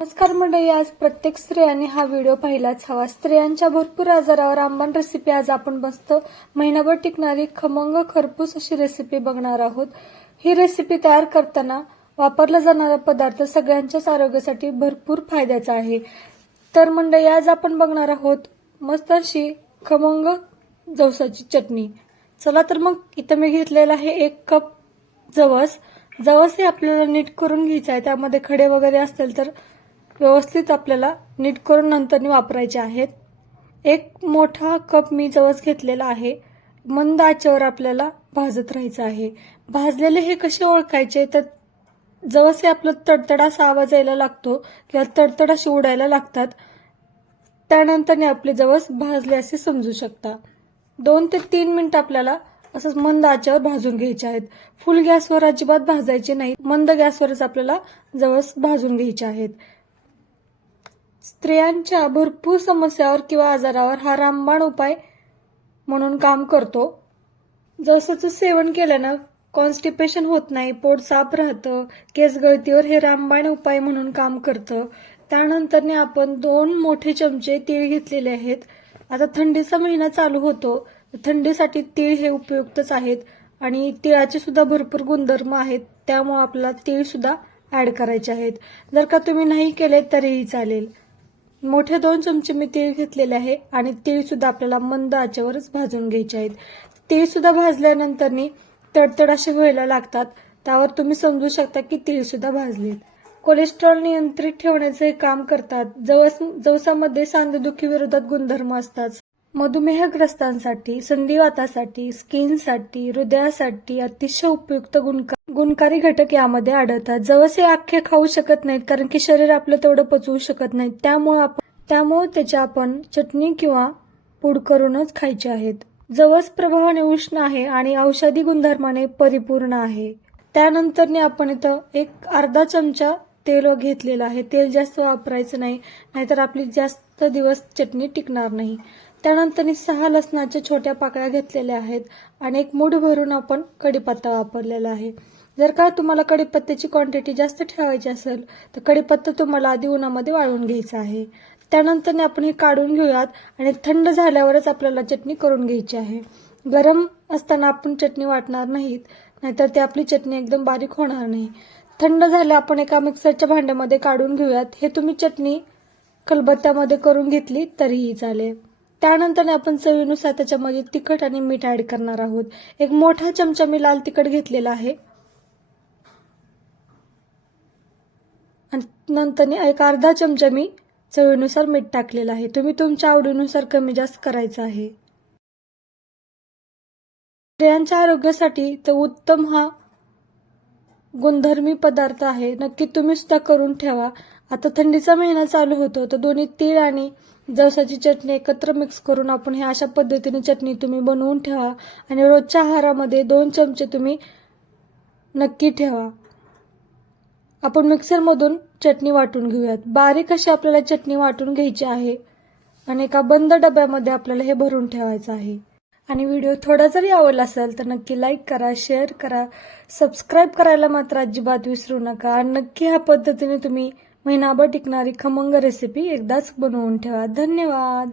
नमस्कार मंडळी आज प्रत्येक स्त्रियांनी हा व्हिडिओ पाहिलाच हवा. स्त्रियांच्या भरपूर आजारावर आंबण रेसिपी आज आपण मस्त महिनाभर टिकणारी खमंग खरपूस अशी रेसिपी बघणार आहोत. ही रेसिपी तयार करताना वापरला जाणारा पदार्थ सगळ्यांच्याच आरोग्यासाठी भरपूर फायद्याचा आहे. तर मंडळी आज आपण बघणार आहोत मस्त अशी खमंग जवसाची चटणी. चला तर मग इथं मी घेतलेला आहे एक कप जवस. जवस हे आपल्याला नीट करून घ्यायचं आहे. त्यामध्ये खडे वगैरे असतील तर व्यवस्थित आपल्याला नीट करून नंतर वापरायचे आहेत. एक मोठा कप मी जवस घेतलेला आहे. मंद आचेवर आपल्याला भाजत राहायचं आहे. भाजलेले हे कसे ओळखायचे? तर जवस हे आपलं तडतड आवाज यायला लागतो किंवा तडतडाशी उडायला लागतात. त्यानंतरने आपले जवस भाजले असे समजू शकता. दोन ते तीन मिनिट आपल्याला असंच मंद आचेवर भाजून घ्यायचे आहेत. फुल गॅसवर अजिबात भाजायचे नाही. मंद गॅसवरच आपल्याला जवस भाजून घ्यायचे आहेत. स्त्रियांच्या भरपूर समस्यावर किंवा आजारावर हा रामबाण उपाय म्हणून काम करतो. जसंचं सेवन केल्यानं कॉन्स्टिपेशन होत नाही पोट साफ राहतं केस गळतीवर हे रामबाण उपाय म्हणून काम करतं. त्यानंतरने आपण दोन मोठे चमचे तीळ घेतलेले आहेत. आता थंडीचा महिना चालू होतो. थंडीसाठी तीळ हे उपयुक्तच आहेत आणि तिळाचे सुद्धा भरपूर गुणधर्म आहेत. त्यामुळे आपल्याला तीळ सुद्धा ऍड करायचे आहेत. जर का तुम्ही नाही केले तरीही चालेल. मोठे दोन चमचे मी तीळ घेतलेले आहे आणि तीळ सुद्धा आपल्याला मंद आचेवरच भाजून घ्यायचे आहेत. तीळ सुद्धा भाजल्यानंतरनी तडतड असे व्हायला लागतात. त्यावर तुम्ही समजू शकता की तीळ सुद्धा भाजलेत. कोलेस्ट्रॉल नियंत्रित ठेवण्याचे हे काम करतात. जवस जवसामध्ये सांधेदुखी विरोधात गुणधर्म असतात. मधुमेहग्रस्तांसाठी संधिवातासाठी स्किनसाठी हृदयासाठी अतिशय उपयुक्त गुणका गुणकारी घटक यामध्ये आढळतात. जवस हे खाऊ शकत नाहीत कारण की शरीर आपलं तेवढं पचवू शकत नाही त्यामुळे आपण त्यामुळे त्याची आपण चटणी किंवा पूड करूनच खायचे आहेत. जवस प्रभावाने उष्ण आहे आणि औषधी गुणधर्माने परिपूर्ण आहे. त्यानंतरने आपण इथं एक अर्धा चमचा तेल घेतलेलं आहे. तेल जास्त वापरायचं नाही नाहीतर आपली जास्त दिवस चटणी टिकणार नाही. त्यानंतर सहा लसणाच्या छोट्या पाकळ्या घेतलेल्या आहेत आणि एक मूठ भरून आपण कढीपत्ता वापरलेला आहे. जर का तुम्हाला कढीपत्त्याची क्वांटिटी जास्त ठेवायची असेल तर कढीपत्ता तुम्हाला आधी उन्हामध्ये वाळवून घ्यायचा आहे. त्यानंतर आपण हे काढून घेऊयात आणि थंड झाल्यावरच आपल्याला चटणी करून घ्यायची आहे. गरम असताना आपण चटणी वाटणार नाहीत नाहीतर ते आपली चटणी एकदम बारीक होणार नाही. थंड झालं आपण एका मिक्सरच्या भांड्यामध्ये काढून घेऊयात. हे तुम्ही चटणी कलबत्त्यामध्ये करून घेतली तरीही चालेल. त्यानंतर आपण चवीनुसार त्याच्यामध्ये तिखट आणि मीठ ऍड करणार आहोत. एक मोठा चमचा मी लाल तिखट घेतलेला आहे. आणि नंतर एक अर्धा चमचा मी चवीनुसार मीठ टाकलेलं आहे. तुम्ही तुमच्या आवडीनुसार कमी जास्त करायचं आहे. स्त्रियांच्या आरोग्यासाठी तर उत्तम हा गुणधर्मी पदार्थ आहे. नक्की तुम्ही सुद्धा करून ठेवा. आता थंडीचा महिना चालू होतो तर दोन्ही तीळ आणि जवसाची चटणी एकत्र मिक्स करून आपण हे अशा पद्धतीने चटणी तुम्ही बनवून ठेवा आणि रोजच्या आहारामध्ये दोन चमचे तुम्ही नक्की ठेवा. आपण मिक्सरमधून चटणी वाटून घेऊयात. बारीक अशी आपल्याला चटणी वाटून घ्यायची आहे आणि एका बंद डब्यामध्ये आपल्याला हे भरून ठेवायचं आहे. आणि व्हिडिओ थोडा जरी आवडला असेल तर नक्की लाईक करा शेअर करा. सबस्क्राईब करायला मात्र अजिबात विसरू नका. आणि नक्की ह्या पद्धतीने तुम्ही महिनाभर टिकणारी खमंग रेसिपी एकदाच बनवून ठेवा. धन्यवाद.